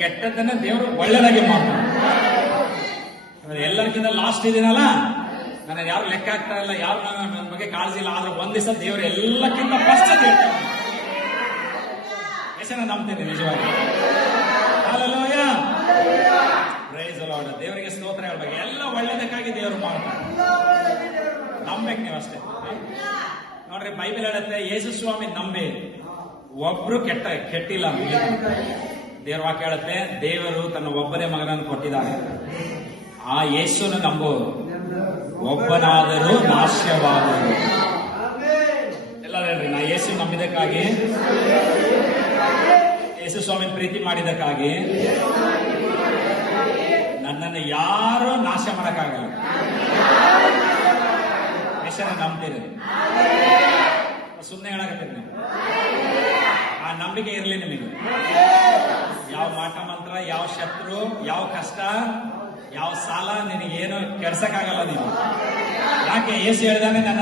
ಕೆಟ್ಟದ್ದನ್ನ ದೇವರು ಒಳ್ಳೆದಾಗಿ ಮಾಡ್ತಾರೆ ಎಲ್ಲರಿಗಿಂತ ಲಾಸ್ಟ್ ಇದೀನಲ್ಲ? ನನಗೆ ಯಾರು ಲೆಕ್ಕ ಆಗ್ತಾ ಇಲ್ಲ, ಯಾರು ನನ್ನ ಬಗ್ಗೆ ಕಾಳಜಿ ಇಲ್ಲ, ಆದ್ರೆ ಒಂದ್ ದಿವಸ ದೇವರು ಎಲ್ಲಕ್ಕಿಂತ ಫಸ್ಟ್ ಎಷ್ಟು ನಂಬ್ತೀನಿ ನಿಜವಾಗಿ. Lord. ದೇವರಿಗೆ ಸ್ತೋತ್ರ ಹೇಳ್ಬೇಕು. ಎಲ್ಲ ಒಳ್ಳೇದಕ್ಕಾಗಿ ದೇವರು ಮಾಡ್ತಾರೆ ನಂಬೇಕು ನೀವು ಅಷ್ಟೇ. ನೋಡ್ರಿ ಬೈಬಲ್ ಹೇಳುತ್ತೆ, ಯೇಸು ಸ್ವಾಮಿ ನಂಬಿ, ಒಬ್ರು ಕೆಟ್ಟ ಕೆಟ್ಟಿಲ್ಲ ದೇವ್ರ ವಾಕ್ಯ ಹೇಳುತ್ತೆ, ದೇವರು ತನ್ನ ಒಬ್ಬನೇ ಮಗನನ್ನು ಕೊಟ್ಟಿದ್ದಾರೆ ಆ ಯೇಸುನ ನಂಬೋದು ಒಬ್ಬನಾದರೂ ನಾಶ್ಯವಾದರು ಎಲ್ಲರೂ ಹೇಳ್ರಿ ನಾ ಯೇಸು ನಂಬಿದಕ್ಕಾಗಿ ಯೇಸು ಸ್ವಾಮಿ ಪ್ರೀತಿ ಮಾಡಿದಕ್ಕಾಗಿ ನನ್ನನ್ನು ಯಾರು ನಾಶ ಮಾಡಕ್ಕಾಗಲ್ಲ. ಯೇಸನ್ನ ನಂಬ್ತೀರಿ ಸುಮ್ಮನೆ ಹೇಳಕತ್ತೀನಿ ಆ ನಂಬಿಕೆ ಇರಲಿ ನಿಮಗೆ. ಯಾವ ಮಾಟ ಮಂತ್ರ, ಯಾವ ಶತ್ರು, ಯಾವ ಕಷ್ಟ, ಯಾವ ಸಾಲ ನಿನಗೇನು ಕೆಡ್ಸಕ್ಕಾಗಲ್ಲ ನೀವು ಯಾಕೆ ಏಸು ಹೇಳ್ದಾನೆ ನನ್ನ